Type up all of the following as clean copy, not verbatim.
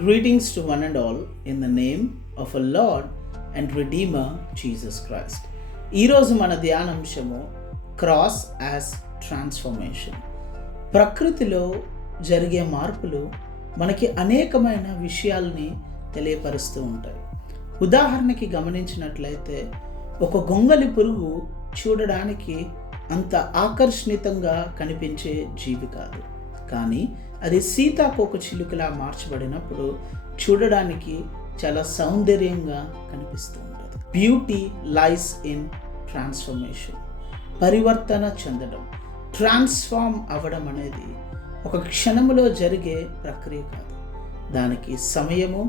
Greetings to one and all in the name of our Lord and Redeemer Jesus Christ. ఈరోజు మన ధ్యానాంశము cross as transformation. ప్రకృతిలో జరిగే మార్పులు మనకి అనేకమైన విషయాల్ని తెలియపరుస్తూ ఉంటాయి. ఉదాహరణకి గమనించినట్లయితే ఒక గొంగలి పురుగు చూడడానికి అంత ఆకర్షణీయంగా కనిపించే జీవి కాదు, కానీ అది సీతాకోక చిలుకలా మార్చబడినప్పుడు చూడడానికి చాలా సౌందర్యంగా కనిపిస్తూ ఉంటుంది. Beauty lies in transformation. పరివర్తన చెందడం, ట్రాన్స్ఫార్మ్ అవ్వడం అనేది ఒక క్షణములో జరిగే ప్రక్రియ కాదు. దానికి సమయము,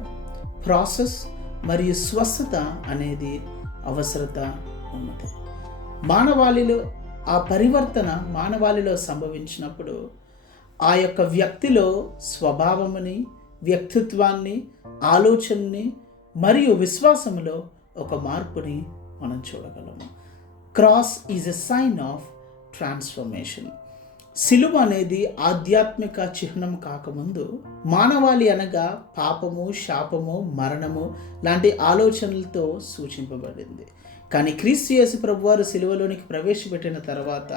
ప్రాసెస్ మరియు స్వస్థత అనేది అవసరత ఉన్నది. ఆ పరివర్తన మానవాళిలో సంభవించినప్పుడు ఆ యొక్క వ్యక్తిలో స్వభావముని, వ్యక్తిత్వాన్ని, ఆలోచనని మరియు విశ్వాసములో ఒక మార్పుని మనం చూడగలము. Cross is a sign of transformation. సిలువ అనేది ఆధ్యాత్మిక చిహ్నం కాకముందు మానవాళి అనగా పాపము, శాపము, మరణము లాంటి ఆలోచనలతో సూచింపబడింది. కానీ క్రీస్తు యేసు ప్రభువారు సిలువలోనికి ప్రవేశపెట్టిన తర్వాత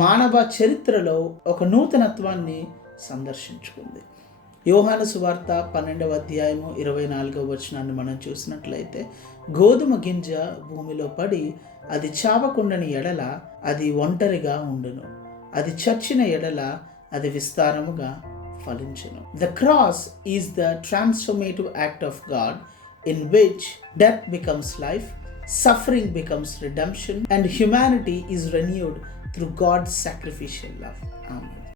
మానవ చరిత్రలో ఒక నూతనత్వాన్ని సందర్శించుకుంది. యోహాను సువార్త 12వ అధ్యాయము 24వ వచనాన్ని మనం చూసినట్లయితే, గోధుమ గింజ భూమిలో పడి అది చావకుండని ఎడల అది ఒంటరిగా ఉండును, అది చచ్చిన ఎడల అది విస్తారముగా ఫలించును. The cross is the transformative act of God in which death becomes life, suffering becomes redemption, and humanity is renewed through God's sacrificial love. Amen.